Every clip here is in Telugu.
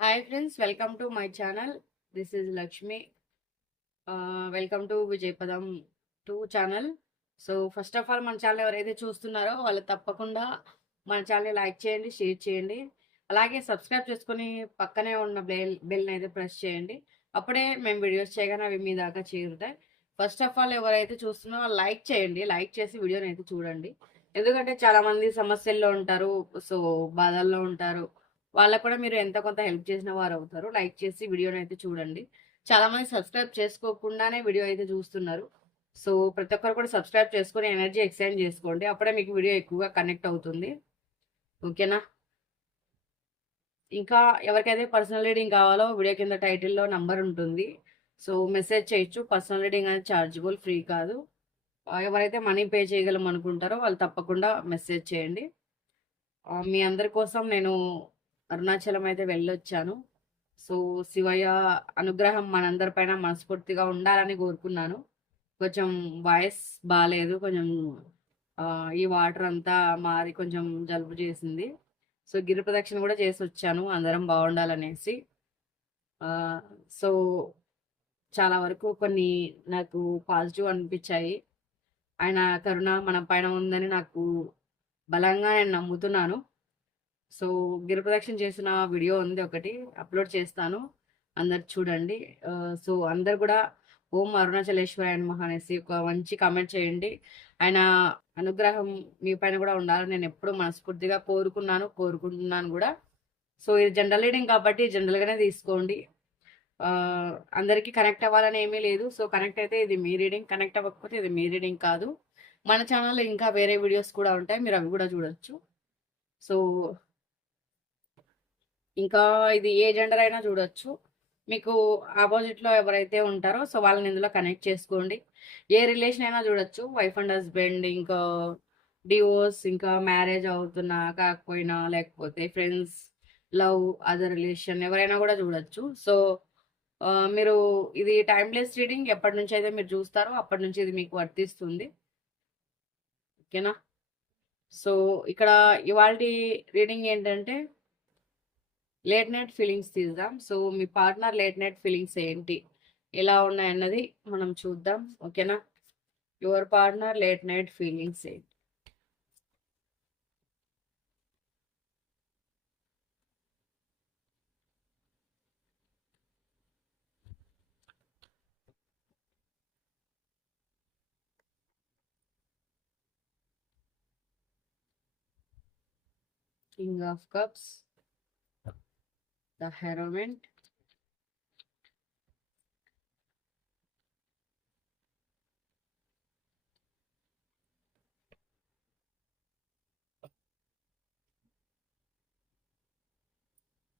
Hi friends, welcome to my channel. This is Lakshmi. Welcome to Vijaypadam 2 channel. So first of all మన ఛానల్ ఎవరైతే చూస్తున్నారో వాళ్ళు తప్పకుండా మన ఛానల్ లైక్ చేయండి, షేర్ చేయండి. అలాగే సబ్స్క్రైబ్ చేసుకొని పక్కనే ఉన్న బెల్ని అయితే ప్రెస్ చేయండి. అప్పుడే మేము వీడియోస్ చేయగానే అవి మీ దాకా చేరుతాయి. ఫస్ట్ ఆఫ్ ఆల్ ఎవరైతే చూస్తున్నారో వాళ్ళు లైక్ చేయండి. లైక్ చేసి వీడియోని అయితే చూడండి. ఎందుకంటే చాలామంది సమస్యల్లో ఉంటారు, సో బాధల్లో ఉంటారు. వాళ్ళకు కూడా మీరు ఎంత కొంత హెల్ప్ చేసిన వారు అవుతారు. లైక్ చేసి వీడియోని అయితే చూడండి. చాలా మంది సబ్స్క్రైబ్ చేసుకోకుండానే వీడియో అయితే చూస్తున్నారు. సో ప్రతి ఒక్కరు కూడా సబ్స్క్రైబ్ చేసుకొని ఎనర్జీ ఎక్స్చేంజ్ చేసుకోండి. అప్పుడే మీకు వీడియో ఎక్కువగా కనెక్ట్ అవుతుంది. ఓకేనా? ఇంకా ఎవరికైతే పర్సనల్ రీడింగ్ కావాలో వీడియో కింద టైటిల్లో నంబర్ ఉంటుంది. సో మెసేజ్ చేయొచ్చు. పర్సనల్ రీడింగ్ అనేది ఛార్జబుల్, ఫ్రీ కాదు. ఎవరైతే మనీ పే చేయగలం అనుకుంటారో వాళ్ళు తప్పకుండా మెసేజ్ చేయండి. మీ అందరి కోసం నేను అరుణాచలం అయితే వెళ్ళొచ్చాను. సో శివయ్య అనుగ్రహం మనందరిపైన మనస్ఫూర్తిగా ఉండాలని కోరుకున్నాను. కొంచెం వాయిస్ బాగాలేదు, కొంచెం ఈ వాటర్ అంతా మారి కొంచెం జలుబు చేసింది. సో గిరి ప్రదక్షిణ కూడా చేసి వచ్చాను అందరం బాగుండాలనేసి. సో చాలా వరకు కొన్ని నాకు పాజిటివ్ అనిపించాయి. ఆయన కరుణ మన పైన ఉందని నాకు బలంగా నేను నమ్ముతున్నాను. సో గిరి ప్రదక్షిణ చేసిన వీడియో ఉంది, ఒకటి అప్లోడ్ చేస్తాను, అందరు చూడండి. సో అందరు కూడా ఓం అరుణాచలేశ్వరాయ నమః అనేసి ఒక మంచి కామెంట్ చేయండి. ఆయన అనుగ్రహం మీ పైన కూడా ఉండాలని నేను ఎప్పుడు మనస్ఫూర్తిగా కోరుకుంటున్నాను కూడా. సో ఇది జనరల్ రీడింగ్ కాబట్టి జనరల్గానే తీసుకోండి. అందరికీ కనెక్ట్ అవ్వాలని ఏమీ లేదు. సో కనెక్ట్ అయితే ఇది మీ రీడింగ్, కనెక్ట్ అవ్వకపోతే ఇది మీ రీడింగ్ కాదు. మన ఛానల్లో ఇంకా వేరే వీడియోస్ కూడా ఉంటాయి, మీరు అవి కూడా చూడొచ్చు. సో ఇంకా ఇది ఏ జెండర్ అయినా చూడొచ్చు. మీకు ఆపోజిట్లో ఎవరైతే ఉంటారో సో వాళ్ళని ఇందులో కనెక్ట్ చేసుకోండి. ఏ రిలేషన్ అయినా చూడొచ్చు, వైఫ్ అండ్ హస్బెండ్, ఇంకా డివోర్స్, ఇంకా మ్యారేజ్ అవుతున్నా కాకపోయినా, లేకపోతే ఫ్రెండ్స్, లవ్, అదర్ రిలేషన్ ఎవరైనా కూడా చూడొచ్చు. సో మీరు ఇది టైమ్లెస్ రీడింగ్, ఎప్పటి నుంచి అయితే మీరు చూస్తారో అప్పటి నుంచి ఇది మీకు వర్తిస్తుంది. ఓకేనా? సో ఇక్కడ ఇవాళ రీడింగ్ ఏంటంటే లేట్ నైట్ ఫీలింగ్స్ తీద్దాం. సో మీ పార్ట్నర్ లేట్ నైట్ ఫీలింగ్స్ ఏంటి, ఎలా ఉన్నాయన్నది మనం చూద్దాం. ఓకేనా? Your partner late night feelings ఏంటి? King of cups, the heroine,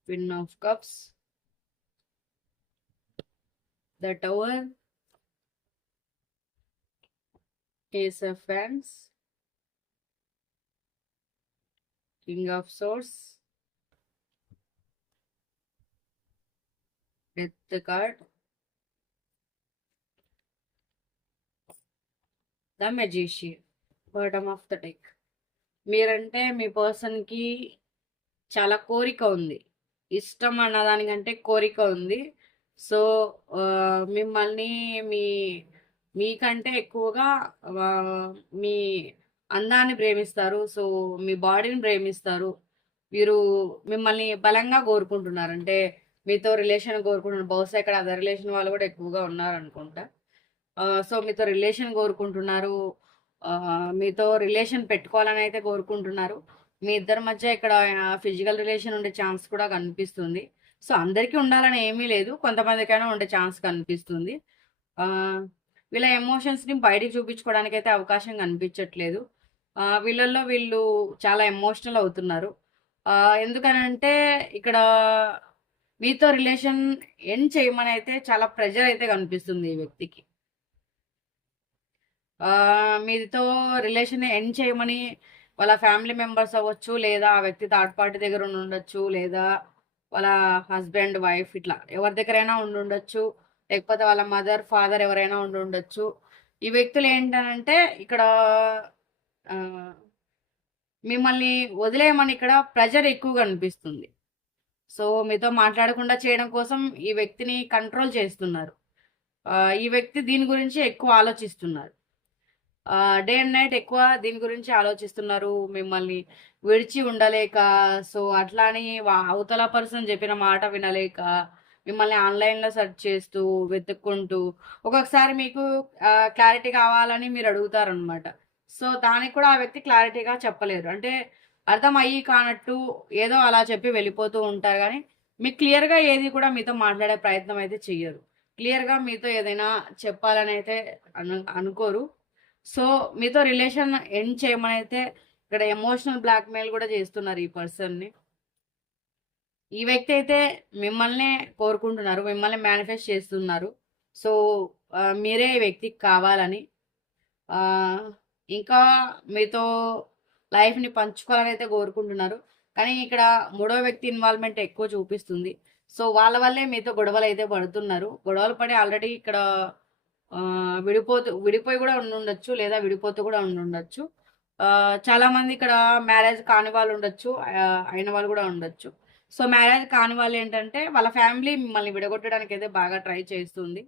queen of cups, the tower, ace of ఫ్యాన్స్, king of swords, death card, the magician, bottom of the deck. మీరంటే మీ పర్సన్కి చాలా కోరిక ఉంది, ఇష్టం అన్నదానికంటే కోరిక ఉంది. సో మిమ్మల్ని మీకంటే ఎక్కువగా మీ అందాన్ని ప్రేమిస్తారు. సో మీ బాడీని ప్రేమిస్తారు. వీరు మిమ్మల్ని బలంగా కోరుకుంటున్నారు, అంటే మీతో రిలేషన్ కోరుకుంటున్నారు. బహుశా ఇక్కడ అదర్ రిలేషన్ వాళ్ళు కూడా ఎక్కువగా ఉన్నారనుకుంటా. సో మీతో రిలేషన్ కోరుకుంటున్నారు, మీతో రిలేషన్ పెట్టుకోవాలని అయితే కోరుకుంటున్నారు. మీ ఇద్దరి మధ్య ఇక్కడ ఫిజికల్ రిలేషన్ ఉండే ఛాన్స్ కూడా కనిపిస్తుంది. సో అందరికీ ఉండాలని ఏమీ లేదు, కొంతమందికైనా ఉండే ఛాన్స్ కనిపిస్తుంది. వీళ్ళ ఎమోషన్స్ని బయటికి చూపించుకోవడానికి అయితే అవకాశం కనిపించట్లేదు. వీళ్ళల్లో వీళ్ళు చాలా ఎమోషనల్ అవుతున్నారు. ఎందుకనంటే ఇక్కడ మీతో రిలేషన్ ఎండ్ చేయమని అయితే చాలా ప్రెజర్ అయితే కనిపిస్తుంది ఈ వ్యక్తికి. మీతో రిలేషన్ ఎండ్ చేయమని వాళ్ళ ఫ్యామిలీ మెంబర్స్ అవ్వచ్చు, లేదా ఆ వ్యక్తి థర్డ్ పార్టీ దగ్గర ఉండొచ్చు, లేదా వాళ్ళ హస్బెండ్, వైఫ్, ఇట్లా ఎవరి దగ్గరైనా ఉండొచ్చు, లేకపోతే వాళ్ళ మదర్, ఫాదర్ ఎవరైనా ఉండొచ్చు. ఈ వ్యక్తులు ఏంటనంటే ఇక్కడ మిమ్మల్ని వదిలేయమని ఇక్కడ ప్రెజర్ ఎక్కువగా అనిపిస్తుంది. సో మీతో మాట్లాడకుండా చేయడం కోసం ఈ వ్యక్తిని కంట్రోల్ చేస్తున్నారు. ఈ వ్యక్తి దీని గురించి ఎక్కువ ఆలోచిస్తున్నారు. డే అండ్ నైట్ ఎక్కువ దీని గురించి ఆలోచిస్తున్నారు. మిమ్మల్ని విడిచి ఉండలేక, సో అట్లా అని అవతల పర్సన్ చెప్పిన మాట వినలేక, మిమ్మల్ని ఆన్‌లైన్‌లో సెర్చ్ చేస్తూ, వెతుక్కుంటూ, ఒక్కొక్కసారి మీకు క్లారిటీ కావాలని మీరు అడుగుతారనమాట. సో దానికి కూడా ఆ వ్యక్తి క్లారిటీగా చెప్పలేరు. అంటే అర్థం అయ్యి కానట్టు ఏదో అలా చెప్పి వెళ్ళిపోతూ ఉంటారు గానీ, మీకు క్లియర్‌గా ఏది కూడా మీతో మాట్లాడే ప్రయత్నం అయితే చెయ్యరు. క్లియర్‌గా మీతో ఏదైనా చెప్పాలనైతే అనుకోరు. సో మీతో రిలేషన్ ఎండ్ చేయమనైతే ఇక్కడ ఎమోషనల్ బ్లాక్‌మెయిల్ గూడా చేస్తున్నారు ఈ పర్సన్‌ని. ఈ వ్యక్తి అయితే మిమ్మల్నే కోరుకుంటున్నారు. మిమ్మల్ని మేనిఫెస్ట్ చేస్తున్నారు. సో మీరే ఈ వ్యక్తికి కావాలని, ఆహ్, ఇంకా మీతో లైఫ్‌ని పంచుకోవాలనైతే కోరుకుంటున్నారు. కానీ ఇక్కడ మూడో వ్యక్తి ఇన్వాల్వ్‌మెంట్ ఎక్కువ చూపిస్తుంది. సో వాళ్ళ వల్లే మీతో గొడవలైతే పడుతున్నారు. గొడవలు పడి ఆల్రెడీ ఇక్కడ విడిపోయి గూడా ఉండుండొచ్చు. లేదా విడిపోతూ గూడా ఉండుండొచ్చు. చాలామంది ఇక్కడ మ్యారేజ్ కాని వాళ్ళు ఉండొచ్చు. అయిన వాళ్ళు గూడా ఉండొచ్చు. సో మ్యారేజ్ కాని వాళ్ళేంటంటే వాళ్ళ ఫ్యామిలీ మిమ్మల్ని విడగొట్టడానికైతే బాగా ట్రై చేస్తుంది.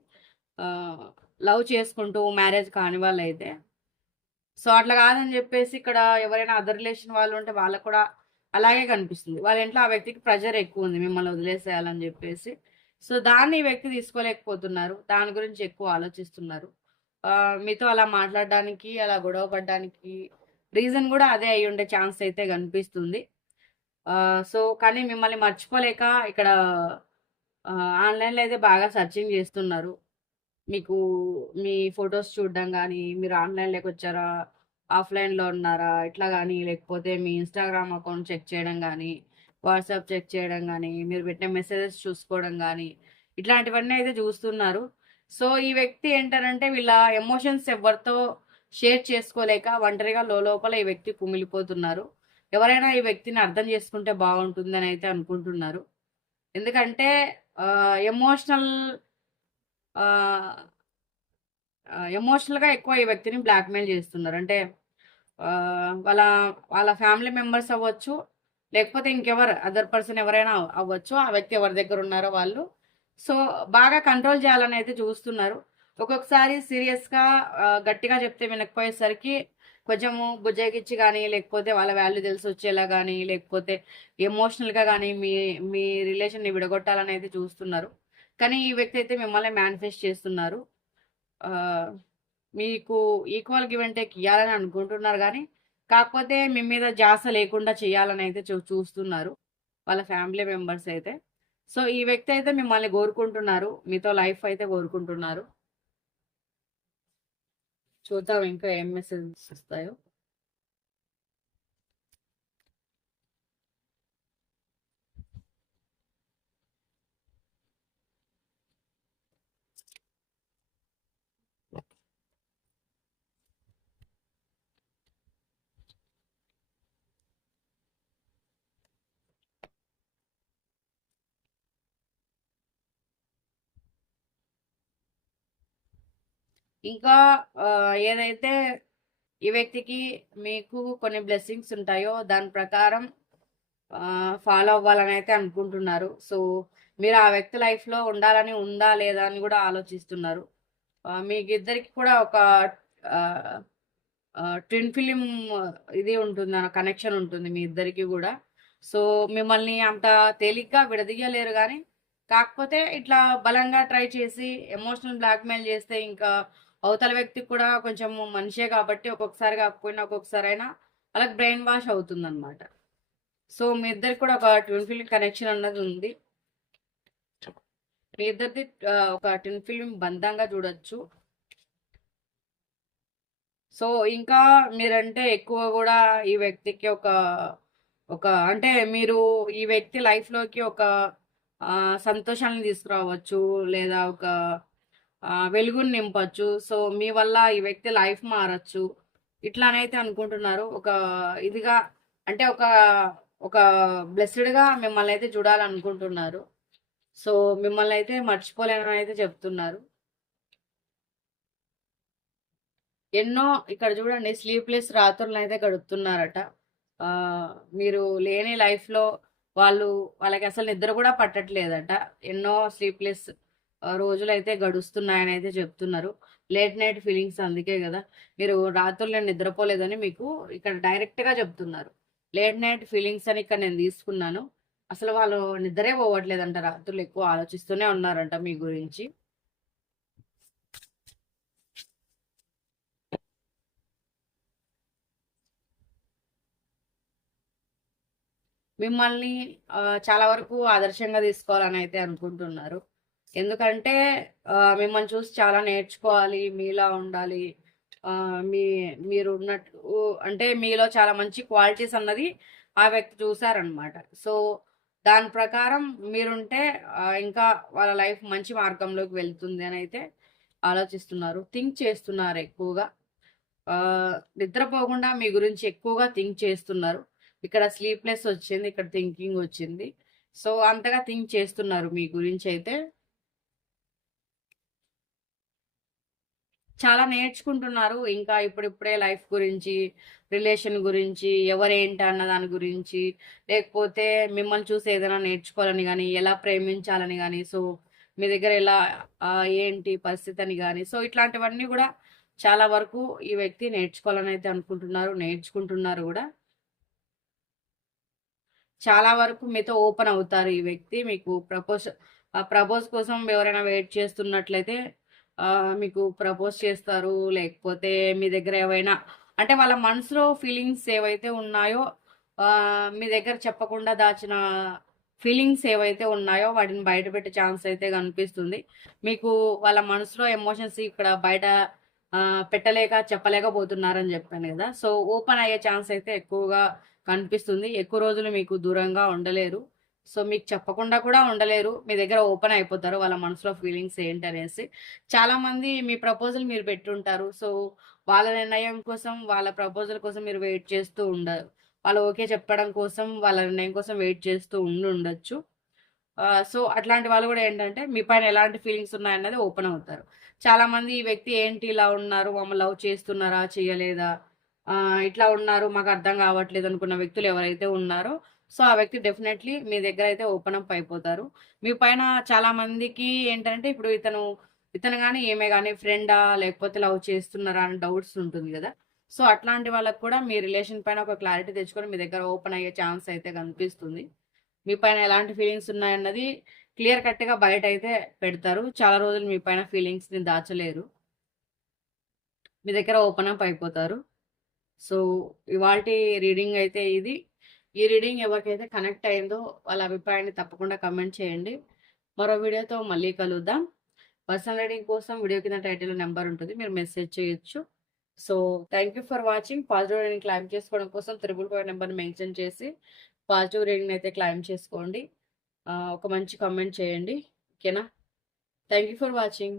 ఆహ్, లవ్ చేసుకుంటూ మ్యారేజ్ కాని వాళ్ళైతే. సో అట్లా కాదని చెప్పేసి ఇక్కడ ఎవరైనా అదర్ రిలేషన్ వాళ్ళు ఉంటే వాళ్ళకి కూడా అలాగే కనిపిస్తుంది. వాళ్ళ ఇంట్లో ఆ వ్యక్తికి ప్రెషర్ ఎక్కువుంది మిమ్మల్ని వదిలేసేయాలని చెప్పేసి. సో దాన్ని ఈ వ్యక్తి తీసుకోలేకపోతున్నారు. దాని గురించి ఎక్కువ ఆలోచిస్తున్నారు. మీతో అలా మాట్లాడడానికి, అలా గొడవ పడడానికి రీజన్ కూడా అదే అయ్యుండే ఛాన్స్ అయితే కనిపిస్తుంది. సో కానీ మిమ్మల్ని మర్చిపోలేక ఇక్కడ ఆన్‌లైన్‌లో అయితే బాగా సెర్చింగ్ చేస్తున్నారు. మీకు మీ ఫోటోస్ చూడడం గానీ, మీరు ఆన్‌లైన్‌లోకొచ్చారా? ఆఫ్‌లైన్‌లో ఉన్నారా? ఇట్లా గానీ, లేకపోతే మీ ఇన్‌స్టాగ్రామ్ అకౌంట్ చెక్ చేయడం గానీ, వాట్సాప్ చెక్ చేయడం గానీ, మీరు పెట్టిన మెసేజెస్ చూసుకోవడం గానీ, ఇట్లాంటివన్నీ అయితే చూస్తున్నారు. సో, ఈ వ్యక్తి ఏంటనంటే వీళ్ళ ఎమోషన్స్ ఎవ్వరితో షేర్ చేసుకోలేక ఒంటరిగా లోలోపల ఈ వ్యక్తి కుమిలిపోతున్నారు. ఎవరైనా ఈ వ్యక్తిని అర్థం చేసుకుంటే బావుంటుందని అయితే అనుకుంటున్నారు. ఎందుకంటే ఎమోషనల్ ఆహ్, ఎమోషనల్‌గా ఎక్కువ ఈ వ్యక్తిని బ్లాక్‌మెయిల్ చేస్తున్నారు. అంటే వాళ్ళ వాళ్ళ ఫ్యామిలీ మెంబర్స్ అవ్వచ్చు, లేకపోతే ఇంకెవరు అదర్ పర్సన్ ఎవరైనా అవ్వచ్చు. ఆ వ్యక్తి ఎవరి దగ్గర ఉన్నారో వాళ్ళు. సో, బాగా కంట్రోల్ చేయాలని అయితే చూస్తున్నారు. ఒక్కొక్కసారి సీరియస్‌గా గట్టిగా చెప్తే వినకపోయేసరికి కొంచెము బుజ్జగిచ్చి గానీ, లేకపోతే వాళ్ళ వాల్యూ తెలిసొచ్చేలా గానీ, లేకపోతే ఎమోషనల్‌గా గానీ మీ రిలేషన్‌ని విడగొట్టాలని అయితే చూస్తున్నారు. కానీ ఈ వ్యక్తి అయితే మిమ్మల్ని మేనిఫెస్ట్ చేస్తున్నారు. ఆహ్, మీకు ఈక్వల్ గివ్ అండ్ టేక్ ఇయ్యాలని అనుకుంటున్నారు గానీ, కాకపోతే మీ మీద ధ్యాస లేకుండా చేయాలనైతే చూస్తున్నారు. వాళ్ళ ఫ్యామిలీ మెంబర్స్ అయితే. సో, ఈ వ్యక్తి అయితే మిమ్మల్ని కోరుకుంటున్నారు. మీతో లైఫ్ అయితే కోరుకుంటున్నారు. చూద్దాం ఇంకా ఏం మెసేజెస్ వస్తాయో. ఇంకా ఏదైతే ఈ వ్యక్తికి మీకు కొన్ని బ్లెస్సింగ్స్ ఉంటాయో దాని ప్రకారం ఫాలో అవ్వాలని అయితే అనుకుంటున్నారు. సో, మీరు ఆ వ్యక్తి లైఫ్‌లో ఉండాలని ఉందా? లేదా? అని గూడా ఆలోచిస్తున్నారు. మీకిద్దరికి కూడా ఒక ఆహ్, ట్విన్ ఫిల్మ్ ఇది ఉంటుంది. కనెక్షన్ ఉంటుంది మీ ఇద్దరికి గూడా. సో, మిమ్మల్ని అంత తేలిగ్గా విడదీయలేరు గానీ, కాకపోతే ఇట్లా బలంగా ట్రై చేసి ఎమోషనల్ బ్లాక్‌మెయిల్ చేస్తే ఇంకా అవతల వ్యక్తికి కూడా కొంచెం మనిషే కాబట్టి ఒక్కొక్కసారి కాకపోయినా ఒక్కొక్కసారైనా వాళ్ళకి బ్రెయిన్ వాష్ అవుతుందనమాట. సో, మీ ఇద్దరికి కూడా ఒక ట్విన్ ఫిల్మ్ కనెక్షన్ అన్నది ఉంది. మీ ఇద్దరిది ఒక ట్విన్ ఫిల్మ్ బంధంగా చూడొచ్చు. సో, ఇంకా మీరంటే ఎక్కువ గూడా ఈ వ్యక్తికి ఒక అంటే మీరు ఈ వ్యక్తి లైఫ్‌లోకి ఒక సంతోషాన్ని తీసుకురావచ్చు. లేదా ఒక వెలుగుని నింపొచ్చు. సో, మీ వల్ల ఈ వ్యక్తి లైఫ్ మారొచ్చు. ఇట్లానైతే అనుకుంటున్నారు. ఒక ఇదిగా అంటే ఒక బ్లెస్సెడ్‌గా మిమ్మల్నయితే చూడాలనుకుంటున్నారు. సో, మిమ్మల్నయితే మర్చిపోలేననైతే చెప్తున్నారు. ఎన్నో ఇక్కడ చూడండి స్లీప్‌లెస్ రాత్రులనైతే గడుపుతున్నారట. మీరు లేని లైఫ్‌లో వాళ్ళు వాళ్ళకి అసలు నిద్ర కూడా పట్టట్లేదట. ఎన్నో స్లీప్‌లెస్ రోజులైతే గడుస్తున్నాయని అయితే చెప్తున్నారు. లేట్ నైట్ ఫీలింగ్స్ అందుకే గదా! మీరు రాత్రులు నేను నిద్రపోలేదని మీకు ఇక్కడ డైరెక్ట్‌గా చెప్తున్నారు. లేట్ నైట్ ఫీలింగ్స్ అని ఇక్కడ నేను తీసుకున్నాను. అసలు వాళ్ళు నిద్రే పోవట్లేదంట. రాత్రులు ఎక్కువ ఆలోచిస్తూనే ఉన్నారంట మీ గురించి. మిమ్మల్ని చాలా వరకు ఆదర్శంగా తీసుకోవాలని అయితే అనుకుంటున్నారు. ఎందుకంటే మిమ్మల్ని చూసి చాలా నేర్చుకోవాలి, మీలా ఉండాలి. ఆహ్, మీ మీరున్నట్టు అంటే మీలో చాలా మంచి క్వాలిటీస్ అన్నది ఆ వ్యక్తి చూసారనమాట. సో, దాని ప్రకారం మీరుంటే ఇంకా వాళ్ళ లైఫ్ మంచి మార్గంలోకి వెళ్తుంది అనైతే ఆలోచిస్తున్నారు. థింక్ చేస్తున్నారు ఎక్కువగా. నిద్రపోకుండా మీ గురించి ఎక్కువగా థింక్ చేస్తున్నారు. ఇక్కడ స్లీప్‌లెస్ వచ్చింది. ఇక్కడ థింకింగ్ వచ్చింది. సో, అంతగా థింక్ చేస్తున్నారు మీ గురించైతే. చాలా నేర్చుకుంటున్నారు. ఇంకా ఇప్పుడిప్పుడే లైఫ్ గురించి, రిలేషన్ గురించి, ఎవరేంటి అన్న దాని గురించి, లేకపోతే మిమ్మల్ని చూసి ఏదైనా నేర్చుకోవాలని గాని, ఎలా ప్రేమించాలని గాని, సో, మీ దగ్గర ఎలా ఏంటి పరిస్థితి అని గాని, సో, ఇట్లాంటివన్నీ గూడా చాలా వరకు ఈ వ్యక్తి నేర్చుకోవాలనైతే అనుకుంటున్నారు. నేర్చుకుంటున్నారు గూడా. చాలా వరకు మీతో ఓపెన్ అవుతారు ఈ వ్యక్తి. మీకు ప్రపోజ్ కోసం ఎవరైనా వెయిట్ చేస్తున్నట్లయితే మీకు ప్రపోజ్ చేస్తారు. లేకపోతే మీ దగ్గర ఏవైనా అంటే వాళ్ళ మనసులో ఫీలింగ్స్ ఏవైతే ఉన్నాయో మీ దగ్గర చెప్పకుండా దాచిన ఫీలింగ్స్ ఏవైతే ఉన్నాయో వాటిని బయటపెట్టే ఛాన్స్ అయితే కనిపిస్తుంది. మీకు వాళ్ళ మనసులో ఎమోషన్స్ ఇక్కడ బయట పెట్టలేక చెప్పలేకపోతున్నారని చెప్పాను గదా! సో, ఓపెన్ అయ్యే ఛాన్స్ అయితే ఎక్కువగా కనిపిస్తుంది. ఎక్కువ రోజులు మీకు దూరంగా ఉండలేరు. సో, మీకు చెప్పకుండా కూడా ఉండలేరు. మీ దగ్గర ఓపెన్ అయిపోతారు. వాళ్ళ మనసులో ఫీలింగ్స్ ఏంటనేసి. చాలామంది మీ ప్రపోజల్ మీరు పెట్టుంటారు. సో, వాళ్ళ నిర్ణయం కోసం, వాళ్ళ ప్రపోజల్ కోసం మీరు వెయిట్ చేస్తూ వాళ్ళు ఓకే చెప్పడం కోసం, వాళ్ళ నిర్ణయం కోసం వెయిట్ చేస్తూ ఉండుండొచ్చు. సో, అట్లాంటి వాళ్ళు గూడా ఏంటంటే, మీ పైన ఎలాంటి ఫీలింగ్స్ ఉన్నాయన్నది ఓపెన్ అవుతారు. చాలామంది ఈ వ్యక్తి ఏంటి ఇలా ఉన్నారు, మమ్మల్ని లవ్ చేస్తున్నారా, చేయలేదా, ఇట్లా ఉన్నారు, మాకర్థం కావట్లేదు అనుకున్న వ్యక్తులు ఎవరైతే ఉన్నారో, సో, ఆ వ్యక్తి డెఫినైట్‌లీ మీ దగ్గరైతే ఓపెన్ అప్ అయిపోతారు. మీ పైన చాలా మందికి ఏంటంటే, ఇప్పుడు ఇతను గాని, ఈమె గాని ఫ్రెండా, లేకపోతే లవ్ చేస్తున్నారా అని డౌట్స్ ఉంటుంది గదా! సో, అట్లాంటి వాళ్ళకి కూడా మీ రిలేషన్ పైన ఒక క్లారిటీ తెచ్చుకొని మీ దగ్గర ఓపెన్ అయ్యే ఛాన్స్ అయితే కనిపిస్తుంది. మీ పైన ఎలాంటి ఫీలింగ్స్ ఉన్నాయన్నది క్లియర్ కట్‌గా బయటైతే పెడతారు. చాలా రోజులు మీ పైన ఫీలింగ్స్‌ని దాచలేరు. మీ దగ్గర ఓపెన్ అప్ అయిపోతారు. సో, ఇవాల్టి రీడింగ్ అయితే ఇది. ఈ రీడింగ్ ఎవరికైతే కనెక్ట్ అయిందో వాళ్ళ అభిప్రాయాన్ని తప్పకుండా కామెంట్ చేయండి. మరో వీడియోతో మళ్ళీ కలుద్దాం. పర్సనల్ రీడింగ్ కోసం వీడియో కింద టైటిల్‌లో నంబర్ ఉంటుంది. మీరు మెసేజ్ చేయొచ్చు. So, thank you for watching. Positive reading claim చేసుకోవడం కోసం 555 నంబర్‌ని మెన్షన్ చేసి పాజిటివ్ రీడింగ్ అయితే క్లైమ్ చేసుకోండి. ఒక మంచి కామెంట్ చేయండి. ఓకేనా? Thank you for watching.